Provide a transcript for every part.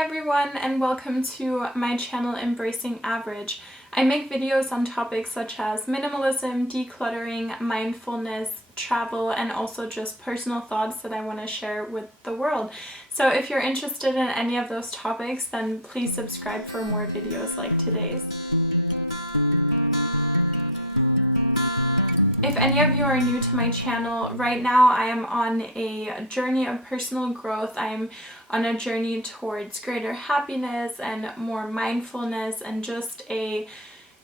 Hi everyone and welcome to my channel Embracing Average. I make videos on topics such as minimalism, decluttering, mindfulness, travel, and also just personal thoughts that I want to share with the world. So if you're interested in any of those topics, then please subscribe for more videos like today's. If any of you are new to my channel, right now I am on a journey of personal growth. I'm on a journey towards greater happiness and more mindfulness and just a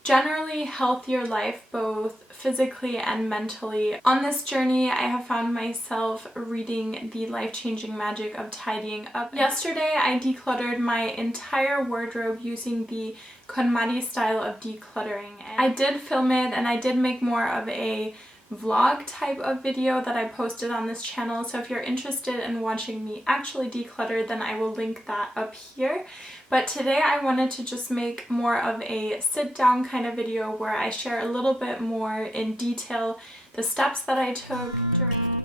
generally healthier life, both physically and mentally. On this journey, I have found myself reading The Life-Changing Magic of Tidying Up. Yesterday, I decluttered my entire wardrobe using the KonMari style of decluttering. I did film it and I did make more of a vlog type of video that I posted on this channel, so if you're interested in watching me actually declutter, then I will link that up here. But today I wanted to just make more of a sit down kind of video where I share a little bit more in detail the steps that I took during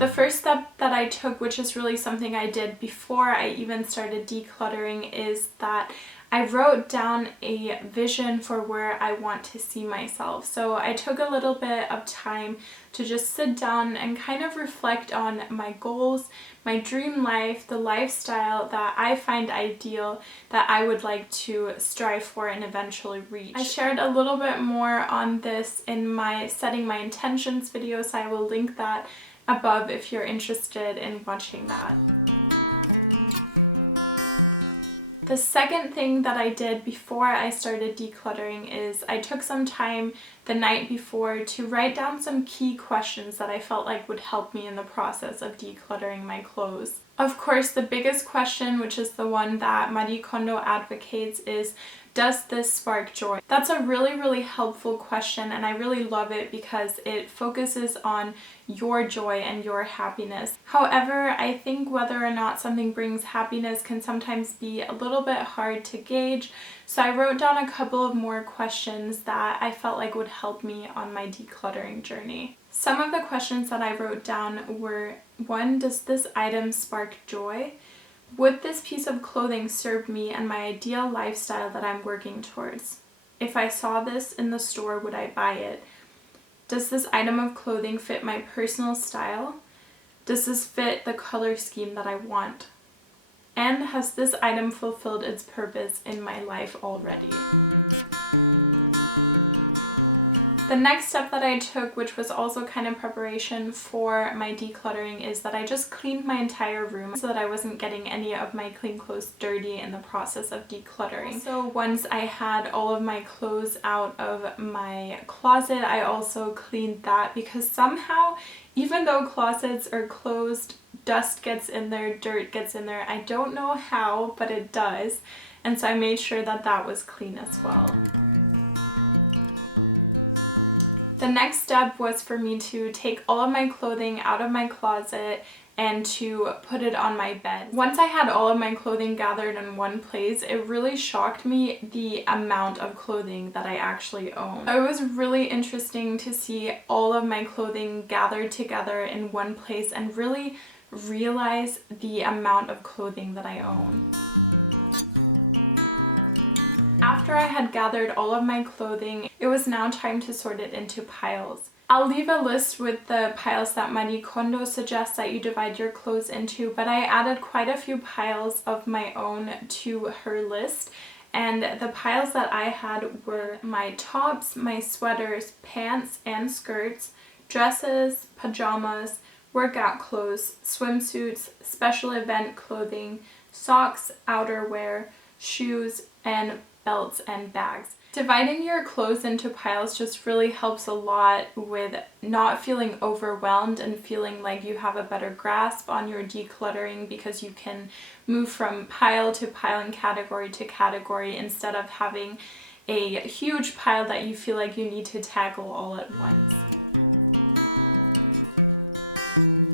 the first step that I took, which is really something I did before I even started decluttering, is that I wrote down a vision for where I want to see myself. So I took a little bit of time to just sit down and kind of reflect on my goals, my dream life, the lifestyle that I find ideal, that I would like to strive for and eventually reach. I shared a little bit more on this in my setting my intentions video, so I will link that above if you're interested in watching that. The second thing that I did before I started decluttering is I took some time the night before to write down some key questions that I felt like would help me in the process of decluttering my clothes. Of course, the biggest question, which is the one that Marie Kondo advocates, is, does this spark joy? That's a really helpful question, and I really love it because it focuses on your joy and your happiness. However, I think whether or not something brings happiness can sometimes be a little bit hard to gauge, so I wrote down a couple of more questions that I felt like would help me on my decluttering journey. Some of the questions that I wrote down were: 1, does this item spark joy? Would this piece of clothing serve me and my ideal lifestyle that I'm working towards? If I saw this in the store, would I buy it? Does this item of clothing fit my personal style? Does this fit the color scheme that I want? And has this item fulfilled its purpose in my life already? The next step that I took, which was also kind of preparation for my decluttering, is that I just cleaned my entire room so that I wasn't getting any of my clean clothes dirty in the process of decluttering. So once I had all of my clothes out of my closet, I also cleaned that, because somehow, even though closets are closed, dust gets in there, dirt gets in there. I don't know how, but it does. And so I made sure that that was clean as well. The next step was for me to take all of my clothing out of my closet and to put it on my bed. Once I had all of my clothing gathered in one place, it really shocked me the amount of clothing that I actually own. It was really interesting to see all of my clothing gathered together in one place and really realize the amount of clothing that I own. After I had gathered all of my clothing, it was now time to sort it into piles. I'll leave a list with the piles that Marie Kondo suggests that you divide your clothes into, but I added quite a few piles of my own to her list. And the piles that I had were my tops, my sweaters, pants and skirts, dresses, pajamas, workout clothes, swimsuits, special event clothing, socks, outerwear, shoes, and belts and bags. Dividing your clothes into piles just really helps a lot with not feeling overwhelmed and feeling like you have a better grasp on your decluttering, because you can move from pile to pile and category to category instead of having a huge pile that you feel like you need to tackle all at once.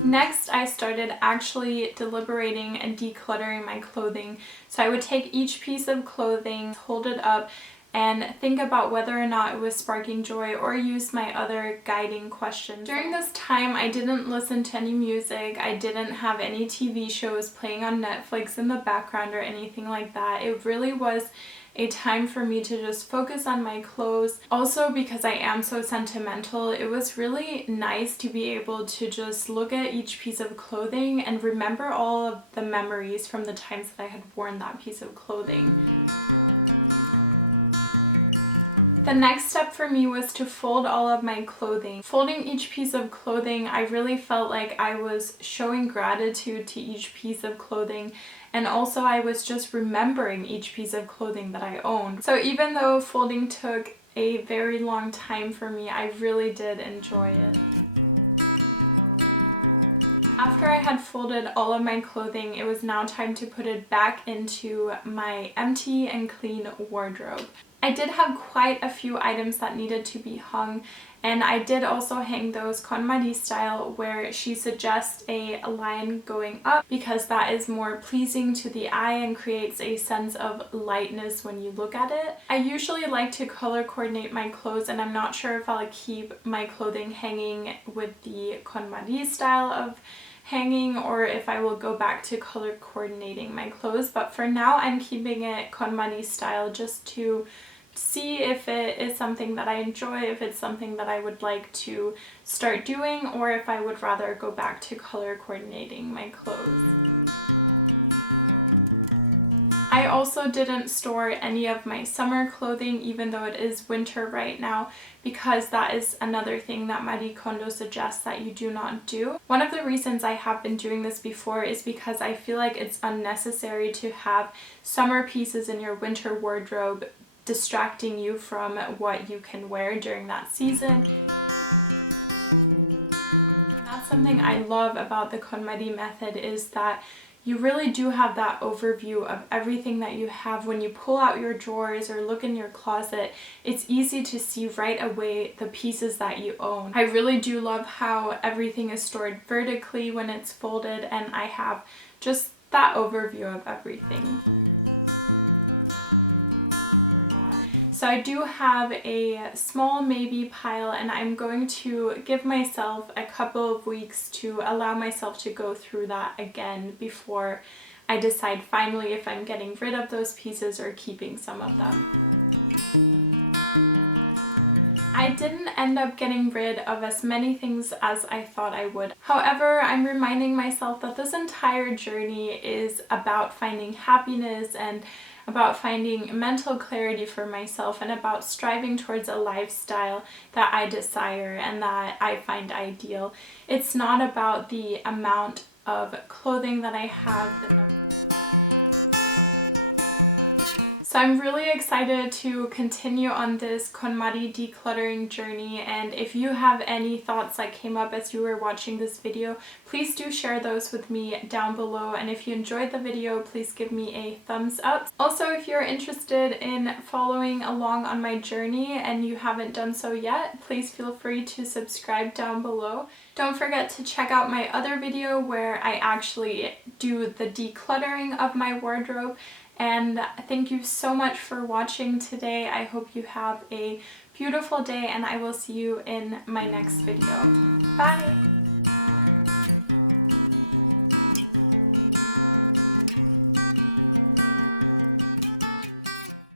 Next, I started actually deliberating and decluttering my clothing. So I would take each piece of clothing, hold it up, and think about whether or not it was sparking joy, or use my other guiding questions. During this time, I didn't listen to any music. I didn't have any TV shows playing on Netflix in the background or anything like that. It really was a time for me to just focus on my clothes. Also, because I am so sentimental, it was really nice to be able to just look at each piece of clothing and remember all of the memories from the times that I had worn that piece of clothing. The next step for me was to fold all of my clothing. Folding each piece of clothing, I really felt like I was showing gratitude to each piece of clothing, and also I was just remembering each piece of clothing that I owned. So even though folding took a very long time for me, I really did enjoy it. After I had folded all of my clothing, it was now time to put it back into my empty and clean wardrobe. I did have quite a few items that needed to be hung, and I did also hang those KonMari style, where she suggests a line going up because that is more pleasing to the eye and creates a sense of lightness when you look at it. I usually like to color coordinate my clothes, and I'm not sure if I'll keep my clothing hanging with the KonMari style of hanging or if I will go back to color coordinating my clothes, but for now I'm keeping it KonMari style just to see if it is something that I enjoy, if it's something that I would like to start doing, or if I would rather go back to color coordinating my clothes. I also didn't store any of my summer clothing, even though it is winter right now, because that is another thing that Marie Kondo suggests that you do not do. One of the reasons I have been doing this before is because I feel like it's unnecessary to have summer pieces in your winter wardrobe distracting you from what you can wear during that season. That's something I love about the KonMari method, is that you really do have that overview of everything that you have. When you pull out your drawers or look in your closet, it's easy to see right away the pieces that you own. I really do love how everything is stored vertically when it's folded, and I have just that overview of everything. So I do have a small maybe pile, and I'm going to give myself a couple of weeks to allow myself to go through that again before I decide finally if I'm getting rid of those pieces or keeping some of them. I didn't end up getting rid of as many things as I thought I would. However, I'm reminding myself that this entire journey is about finding happiness and about finding mental clarity for myself, and about striving towards a lifestyle that I desire and that I find ideal. It's not about the amount of clothing that I have, So I'm really excited to continue on this KonMari decluttering journey, and if you have any thoughts that came up as you were watching this video, please do share those with me down below, and if you enjoyed the video, please give me a thumbs up. Also, if you're interested in following along on my journey and you haven't done so yet, please feel free to subscribe down below. Don't forget to check out my other video where I actually do the decluttering of my wardrobe. And thank you so much for watching today. I hope you have a beautiful day, and I will see you in my next video. Bye!